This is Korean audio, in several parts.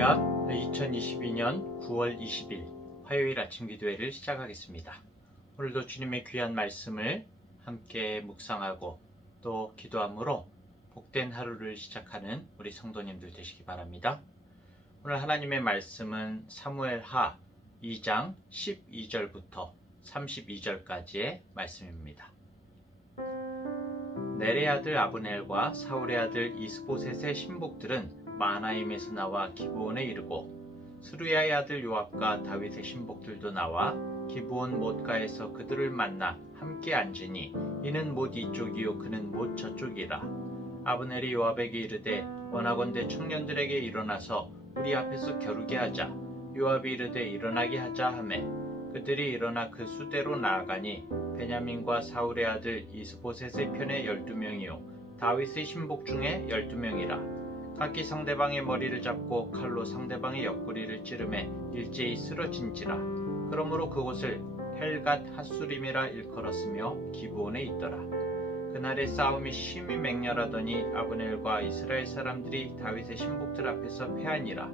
신유학 2022년 9월 20일 화요일 아침 기도회를 시작하겠습니다. 오늘도 주님의 귀한 말씀을 함께 묵상하고 또 기도함으로 복된 하루를 시작하는 우리 성도님들 되시기 바랍니다. 오늘 하나님의 말씀은 사무엘하 2장 12절부터 32절까지의 말씀입니다. 넬의 아들 아브넬과 사울의 아들 이스보셋의 신복들은 마하나임에서 나와 기브온에 이르고 스루야의 아들 요압과 다윗의 신복들도 나와 기브온 못가에서 그들을 만나 함께 앉으니 이는 못 이쪽이요 그는 못 저쪽이라. 아브넬이 요압에게 이르되 원하건대 청년들에게 일어나서 우리 앞에서 겨루게 하자. 요압이 이르되 일어나게 하자 하매 그들이 일어나 그 수대로 나아가니 베냐민과 사울의 아들 이스보셋의 편에 12명이요 다윗의 신복 중에 12명이라. 각기 상대방의 머리를 잡고 칼로 상대방의 옆구리를 찌르매 일제히 쓰러진지라. 그러므로 그곳을 헬갓 핫수림이라 일컬었으며 기브온에 있더라. 그날의 싸움이 심히 맹렬하더니 아브넬과 이스라엘 사람들이 다윗의 신복들 앞에서 패하니라.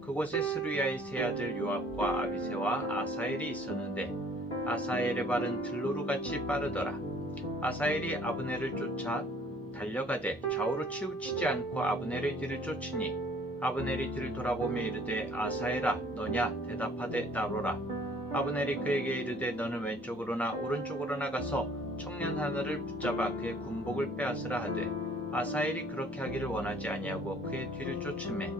그곳에 스루야의 세 아들 요압과 아비새와 아사엘이 있었는데 아사엘의 발은 들로루같이 빠르더라. 아사엘이 아브넬을 쫓아 달려가되 좌우로 치우치지 않고 아브넬의 뒤를 쫓으니 아브넬이 뒤를 돌아보며 이르되 아사엘아 너냐 대답하되 나로라. 아브넬이 그에게 이르되 너는 왼쪽으로나 오른쪽으로나 가서 청년 하나를 붙잡아 그의 군복을 빼앗으라 하되 아사엘이 그렇게 하기를 원하지 아니하고 그의 뒤를 쫓으매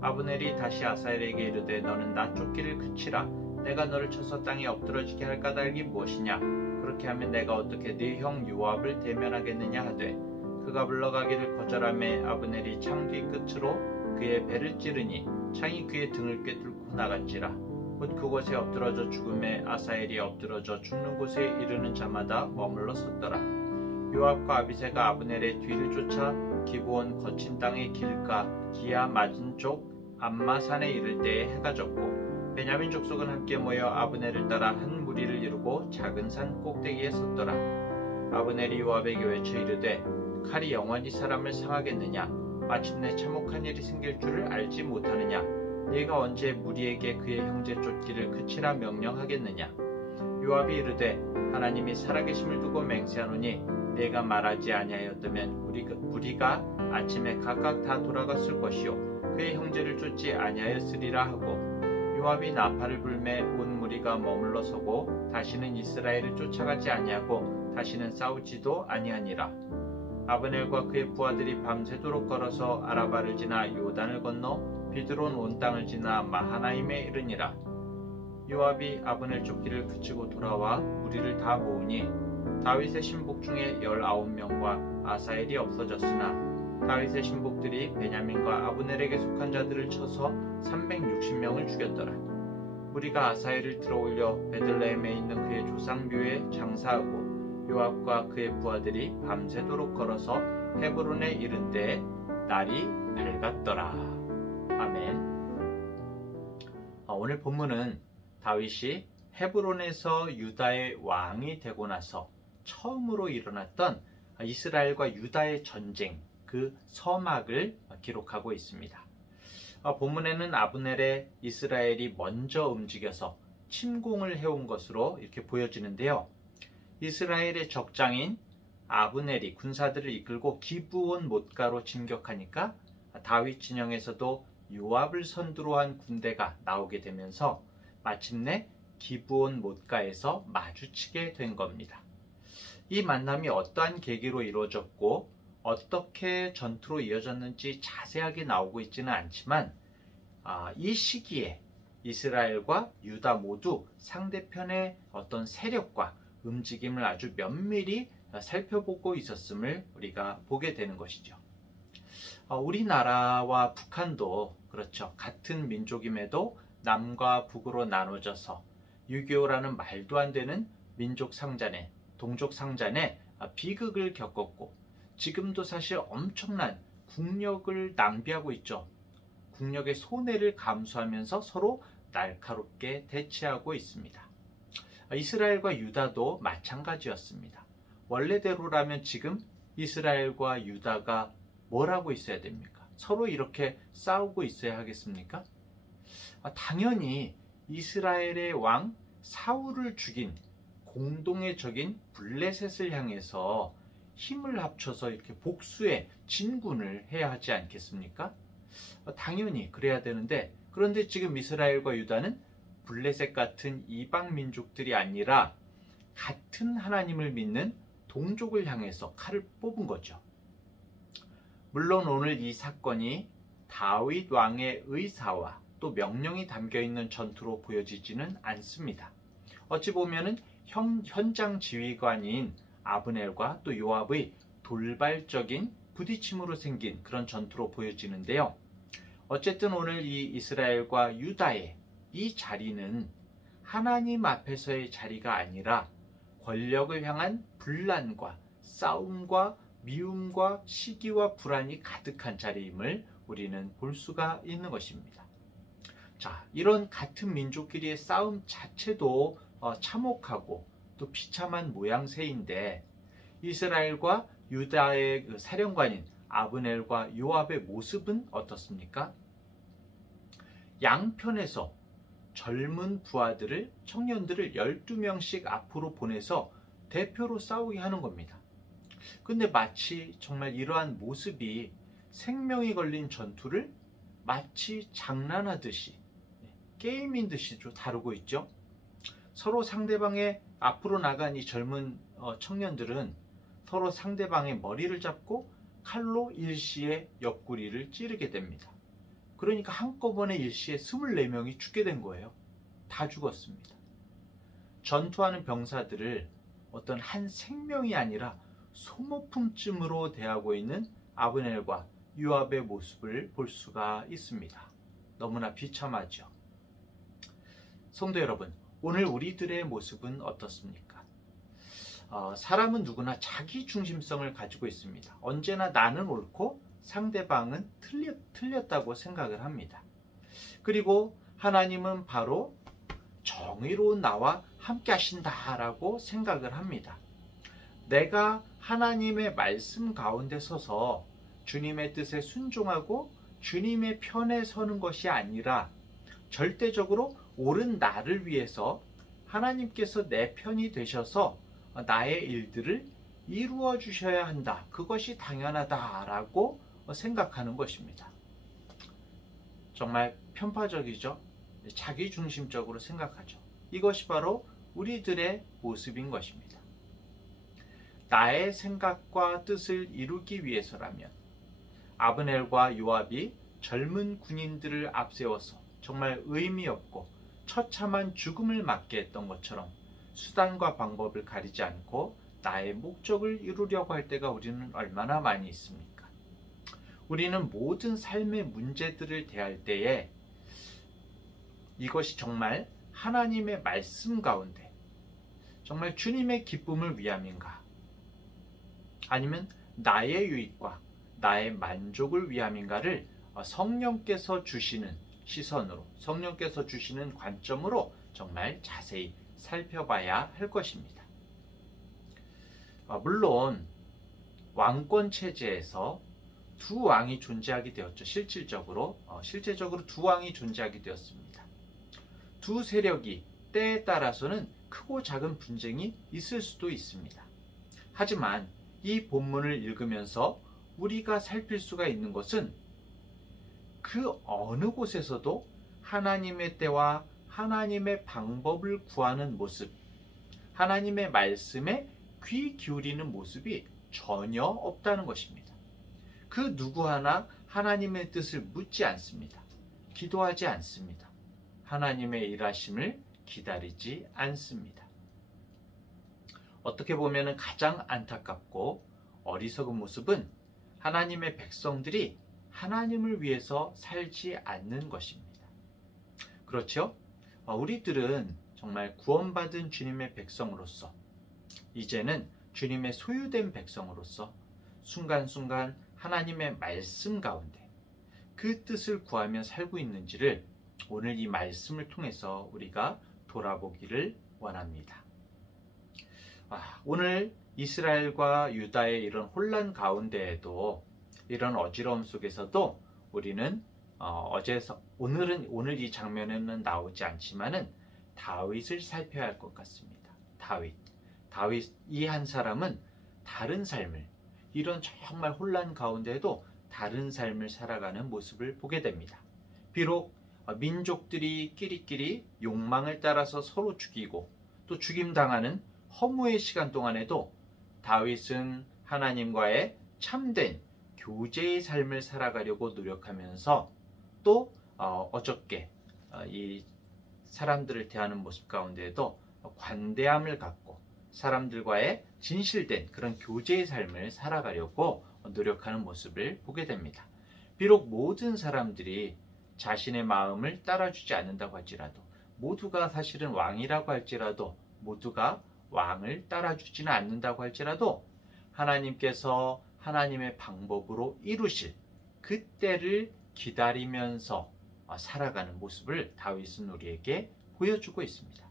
아브넬이 다시 아사엘에게 이르되 너는 나 쫓기를 그치라. 내가 너를 쳐서 땅에 엎드러지게 할 까닭이 무엇이냐. 그렇게 하면 내가 어떻게 네 형 요압을 대면하겠느냐 하되 그가 물러가기를 거절하매 아브넬이 창 뒤 끝으로 그의 배를 찌르니 창이 그의 등을 꿰뚫고 나간지라. 곧 그곳에 엎드러져 죽음에 아사엘이 엎드러져 죽는 곳에 이르는 자마다 머물러 섰더라. 요압과 아비새가 아브넬의 뒤를 쫓아 기브온 거친 땅의 길가 기아 맞은 쪽 암마산에 이를 때에 해가 졌고 베냐민 족속은 함께 모여 아브넬을 따라 한 무리를 이루고 작은 산 꼭대기에 섰더라. 아브넬이 요압에게 외쳐 이르되 칼이 영원히 사람을 상하겠느냐. 마침내 참혹한 일이 생길 줄을 알지 못하느냐. 네가 언제 무리에게 그의 형제 쫓기를 그치라 명령하겠느냐. 요압이 이르되 하나님이 살아계심을 두고 맹세하노니 내가 말하지 아니하였다면 무리가 아침에 각각 다 돌아갔을 것이요 그의 형제를 쫓지 아니하였으리라 하고 요압이 나팔을 불매 온 무리가 머물러 서고 다시는 이스라엘을 쫓아가지 아니하고 다시는 싸우지도 아니하니라. 아브넬과 그의 부하들이 밤새도록 걸어서 아라바를 지나 요단을 건너 비드론 온 땅을 지나 마하나임에 이르니라. 요압이 아브넬 쫓기를 그치고 돌아와 무리를 다 모으니 다윗의 신복 중에 19명과 아사엘이 없어졌으나 다윗의 신복들이 베냐민과 아브넬에게 속한 자들을 쳐서 360명을 죽였더라. 무리가 아사엘을 들어올려 베들레헴에 있는 그의 조상묘에 장사하고 요압과 그의 부하들이 밤새도록 걸어서 헤브론에 이른 때에 날이 밝았더라. 아멘. 오늘 본문은 다윗이 헤브론에서 유다의 왕이 되고 나서 처음으로 일어났던 이스라엘과 유다의 전쟁, 그 서막을 기록하고 있습니다. 본문에는 아브넬의 이스라엘이 먼저 움직여서 침공을 해온 것으로 이렇게 보여지는데요. 이스라엘의 적장인 아브넬이 군사들을 이끌고 기브온 못가로 진격하니까 다윗 진영에서도 요압을 선두로 한 군대가 나오게 되면서 마침내 기브온 못가에서 마주치게 된 겁니다. 이 만남이 어떠한 계기로 이루어졌고 어떻게 전투로 이어졌는지 자세하게 나오고 있지는 않지만 이 시기에 이스라엘과 유다 모두 상대편의 어떤 세력과 움직임을 아주 면밀히 살펴보고 있었음을 우리가 보게 되는 것이죠. 우리나라와 북한도 그렇죠. 같은 민족임에도 남과 북으로 나눠져서 6.25라는 말도 안 되는 민족 상잔에, 동족 상잔에 비극을 겪었고 지금도 사실 엄청난 국력을 낭비하고 있죠. 국력의 손해를 감수하면서 서로 날카롭게 대치하고 있습니다. 이스라엘과 유다도 마찬가지였습니다. 원래대로라면 지금 이스라엘과 유다가 뭘 하고 있어야 됩니까? 서로 이렇게 싸우고 있어야 하겠습니까? 당연히 이스라엘의 왕 사울을 죽인 공동의 적인 블레셋을 향해서 힘을 합쳐서 이렇게 복수의 진군을 해야 하지 않겠습니까? 당연히 그래야 되는데, 그런데 지금 이스라엘과 유다는 블레셋 같은 이방 민족들이 아니라 같은 하나님을 믿는 동족을 향해서 칼을 뽑은 거죠. 물론 오늘 이 사건이 다윗 왕의 의사와 또 명령이 담겨 있는 전투로 보여지지는 않습니다. 어찌 보면은 현장 지휘관인 아브넬과 또 요압의 돌발적인 부딪힘으로 생긴 그런 전투로 보여지는데요. 어쨌든 오늘 이 이스라엘과 유다의 이 자리는 하나님 앞에서의 자리가 아니라 권력을 향한 분란과 싸움과 미움과 시기와 불안이 가득한 자리임을 우리는 볼 수가 있는 것입니다. 자, 이런 같은 민족끼리의 싸움 자체도 참혹하고 또 비참한 모양새인데, 이스라엘과 유다의 그 사령관인 아브넬과 요압의 모습은 어떻습니까? 양편에서 젊은 부하들을, 청년들을 12명씩 앞으로 보내서 대표로 싸우게 하는 겁니다. 근데 마치 정말 이러한 모습이 생명이 걸린 전투를 마치 장난하듯이, 게임인 듯이 다루고 있죠. 서로 상대방의 앞으로 나간 이 젊은 청년들은 서로 상대방의 머리를 잡고 칼로 일시에 옆구리를 찌르게 됩니다. 그러니까 한꺼번에 일시에 24명이 죽게 된 거예요. 다 죽었습니다. 전투하는 병사들을 어떤 한 생명이 아니라 소모품쯤으로 대하고 있는 아브넬과 요압의 모습을 볼 수가 있습니다. 너무나 비참하죠. 성도 여러분, 오늘 우리들의 모습은 어떻습니까? 사람은 누구나 자기 중심성을 가지고 있습니다. 언제나 나는 옳고 상대방은 틀렸다고 생각을 합니다. 그리고 하나님은 바로 정의로운 나와 함께 하신다라고 생각을 합니다. 내가 하나님의 말씀 가운데 서서 주님의 뜻에 순종하고 주님의 편에 서는 것이 아니라 절대적으로 옳은 나를 위해서 하나님께서 내 편이 되셔서 나의 일들을 이루어 주셔야 한다. 그것이 당연하다라고 생각하는 것입니다. 정말 편파적이죠. 자기중심적으로 생각하죠. 이것이 바로 우리들의 모습인 것입니다. 나의 생각과 뜻을 이루기 위해서라면 아브넬과 요압이 젊은 군인들을 앞세워서 정말 의미 없고 처참한 죽음을 맞게 했던 것처럼 수단과 방법을 가리지 않고 나의 목적을 이루려고 할 때가 우리는 얼마나 많이 있습니까? 우리는 모든 삶의 문제들을 대할 때에 이것이 정말 하나님의 말씀 가운데 정말 주님의 기쁨을 위함인가? 아니면 나의 유익과 나의 만족을 위함인가를 성령께서 주시는 시선으로, 성령께서 주시는 관점으로 정말 자세히 살펴봐야 할 것입니다. 물론 왕권 체제에서 두 왕이 존재하게 되었죠. 실질적으로 두 왕이 존재하게 되었습니다. 두 세력이 때에 따라서는 크고 작은 분쟁이 있을 수도 있습니다. 하지만 이 본문을 읽으면서 우리가 살필 수가 있는 것은 그 어느 곳에서도 하나님의 때와 하나님의 방법을 구하는 모습, 하나님의 말씀에 귀 기울이는 모습이 전혀 없다는 것입니다. 그 누구 하나 하나님의 뜻을 묻지 않습니다. 기도하지 않습니다. 하나님의 일하심을 기다리지 않습니다. 어떻게 보면 가장 안타깝고 어리석은 모습은 하나님의 백성들이 하나님을 위해서 살지 않는 것입니다. 그렇죠? 우리들은 정말 구원받은 주님의 백성으로서, 이제는 주님의 소유된 백성으로서 순간순간 하나님의 말씀 가운데 그 뜻을 구하며 살고 있는지를 오늘 이 말씀을 통해서 우리가 돌아보기를 원합니다. 오늘 이스라엘과 유다의 이런 혼란 가운데에도, 이런 어지러움 속에서도 우리는 오늘 이 장면에는 나오지 않지만은 다윗을 살펴야 할 것 같습니다. 다윗 이 한 사람은 다른 삶을, 이런 정말 혼란 가운데도 다른 삶을 살아가는 모습을 보게 됩니다. 비록 민족들이 끼리끼리 욕망을 따라서 서로 죽이고 또 죽임당하는 허무의 시간 동안에도 다윗은 하나님과의 참된 교제의 삶을 살아가려고 노력하면서 또 어저께 이 사람들을 대하는 모습 가운데에도 관대함을 갖고 사람들과의 진실된 그런 교제의 삶을 살아가려고 노력하는 모습을 보게 됩니다. 비록 모든 사람들이 자신의 마음을 따라주지 않는다고 할지라도, 모두가 사실은 왕이라고 할지라도 모두가 왕을 따라주지는 않는다고 할지라도 하나님께서 하나님의 방법으로 이루실 그때를 기다리면서 살아가는 모습을 다윗은 우리에게 보여주고 있습니다.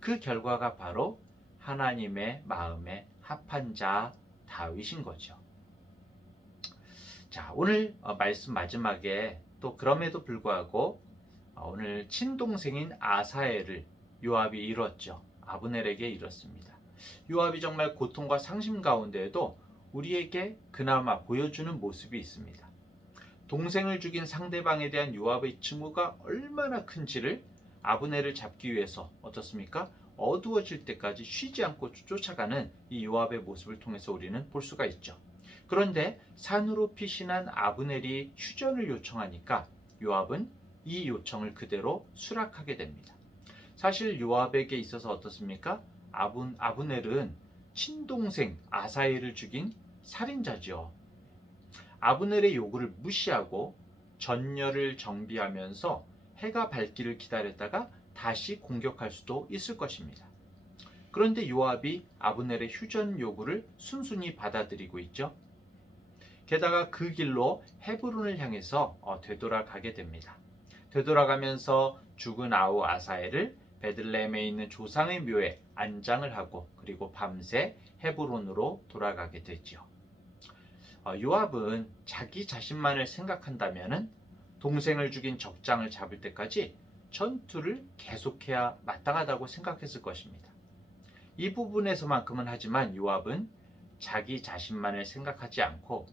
그 결과가 바로 하나님의 마음에 합한 자 다윗인 거죠. 자, 오늘 말씀 마지막에 또 그럼에도 불구하고 오늘 친동생인 아사엘을 요압이 잃었죠. 아브넬에게 잃었습니다. 요압이 정말 고통과 상심 가운데에도 우리에게 그나마 보여주는 모습이 있습니다. 동생을 죽인 상대방에 대한 요압의 증오가 얼마나 큰지를 아브넬을 잡기 위해서 어떻습니까? 어두워질 때까지 쉬지 않고 쫓아가는 이 요압의 모습을 통해서 우리는 볼 수가 있죠. 그런데 산으로 피신한 아브넬이 휴전을 요청하니까 요압은 이 요청을 그대로 수락하게 됩니다. 사실 요압에게 있어서 어떻습니까? 아브넬은 친동생 아사엘을 죽인 살인자죠. 아브넬의 요구를 무시하고 전열을 정비하면서 해가 밝기를 기다렸다가 다시 공격할 수도 있을 것입니다. 그런데 요압이 아브넬의 휴전 요구를 순순히 받아들이고 있죠. 게다가 그 길로 헤브론을 향해서 되돌아가게 됩니다. 되돌아가면서 죽은 아우 아사엘을 베들레헴에 있는 조상의 묘에 안장을 하고 그리고 밤새 헤브론으로 돌아가게 되죠. 요압은 자기 자신만을 생각한다면 동생을 죽인 적장을 잡을 때까지 전투를 계속해야 마땅하다고 생각했을 것입니다. 이 부분에서만큼은 하지만 요압은 자기 자신만을 생각하지 않고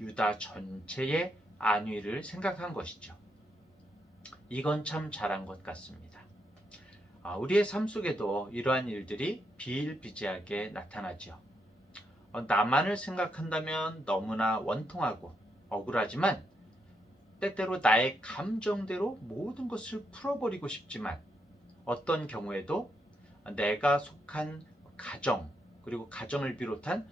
유다 전체의 안위를 생각한 것이죠. 이건 참 잘한 것 같습니다. 우리의 삶 속에도 이러한 일들이 비일비재하게 나타나죠. 나만을 생각한다면 너무나 원통하고 억울하지만 때때로 나의 감정대로 모든 것을 풀어버리고 싶지만 어떤 경우에도 내가 속한 가정 그리고 가정을 비롯한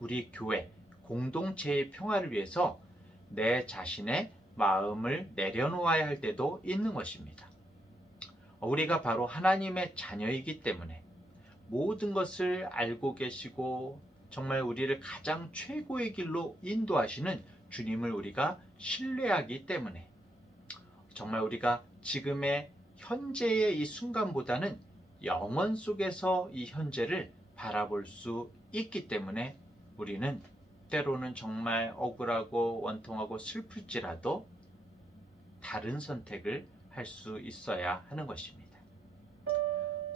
우리 교회 공동체의 평화를 위해서 내 자신의 마음을 내려놓아야 할 때도 있는 것입니다. 우리가 바로 하나님의 자녀이기 때문에 모든 것을 알고 계시고 정말 우리를 가장 최고의 길로 인도하시는 주님을 우리가 신뢰하기 때문에 정말 우리가 지금의 현재의 이 순간보다는 영원 속에서 이 현재를 바라볼 수 있기 때문에 우리는 때로는 정말 억울하고 원통하고 슬플지라도 다른 선택을 할 수 있어야 하는 것입니다.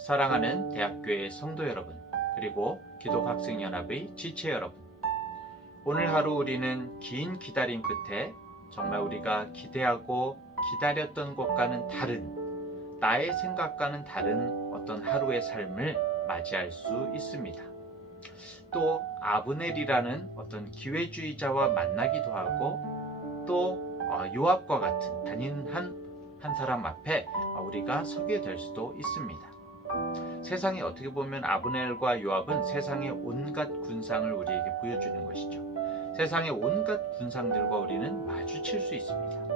사랑하는 대학교의 성도 여러분, 그리고 기독학생연합의 지체 여러분, 오늘 하루 우리는 긴 기다림 끝에 정말 우리가 기대하고 기다렸던 것과는 다른, 나의 생각과는 다른 어떤 하루의 삶을 맞이할 수 있습니다. 또 아브넬이라는 어떤 기회주의자와 만나기도 하고 또 요압과 같은 단인한 한 사람 앞에 우리가 서게 될 수도 있습니다. 세상에 어떻게 보면 아브넬과 요압은 세상의 온갖 군상을 우리에게 보여주는 것이죠. 세상의 온갖 군상들과 우리는 마주칠 수 있습니다.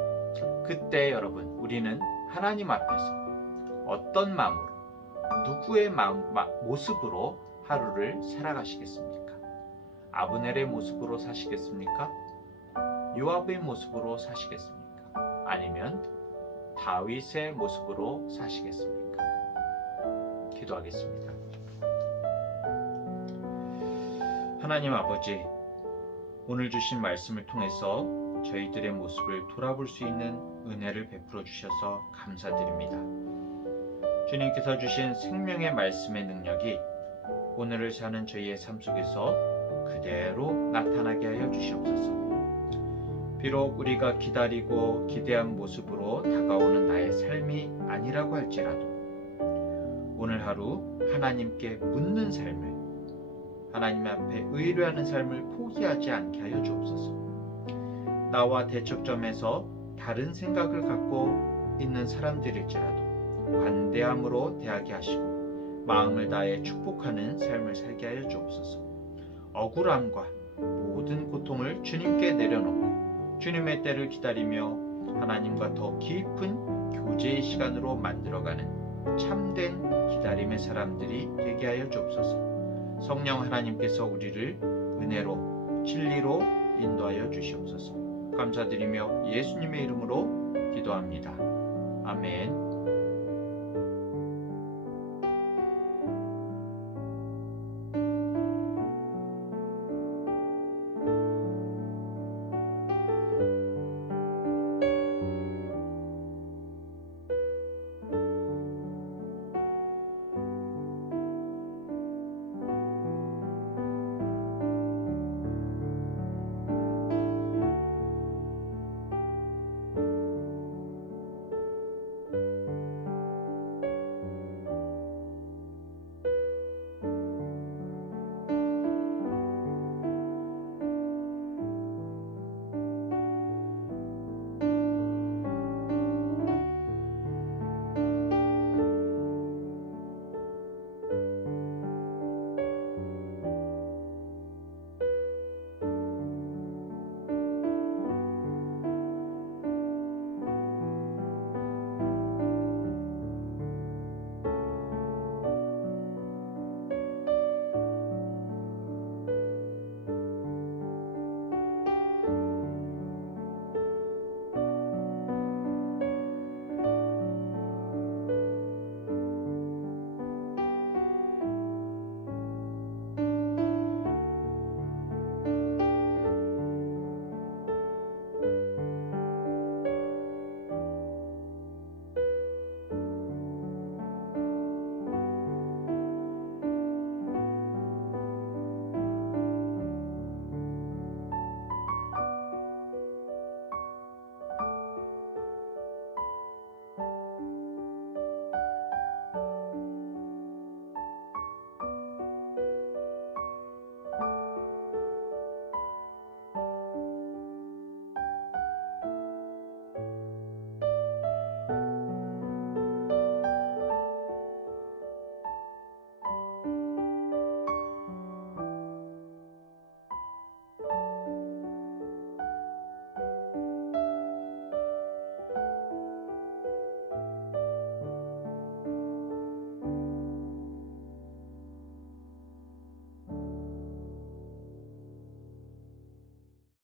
그때 여러분, 우리는 하나님 앞에서 어떤 마음으로, 누구의 모습으로 하루를 살아가시겠습니까? 아브넬의 모습으로 사시겠습니까? 요압의 모습으로 사시겠습니까? 아니면 다윗의 모습으로 사시겠습니까? 기도하겠습니다. 하나님 아버지, 오늘 주신 말씀을 통해서 저희들의 모습을 돌아볼 수 있는 은혜를 베풀어 주셔서 감사드립니다. 주님께서 주신 생명의 말씀의 능력이 오늘을 사는 저희의 삶 속에서 그대로 나타나게 하여 주시옵소서. 비록 우리가 기다리고 기대한 모습으로 다가오는 나의 삶이 아니라고 할지라도 오늘 하루 하나님께 묻는 삶을, 하나님 앞에 의뢰하는 삶을 포기하지 않게 하여 주옵소서. 나와 대척점에서 다른 생각을 갖고 있는 사람들일지라도 관대함으로 대하게 하시고 마음을 다해 축복하는 삶을 살게 하여 주옵소서. 억울함과 모든 고통을 주님께 내려놓고 주님의 때를 기다리며 하나님과 더 깊은 교제의 시간으로 만들어가는 참된 기다림의 사람들이 되게 하여 주옵소서. 성령 하나님께서 우리를 은혜로 진리로 인도하여 주시옵소서. 감사드리며 예수님의 이름으로 기도합니다.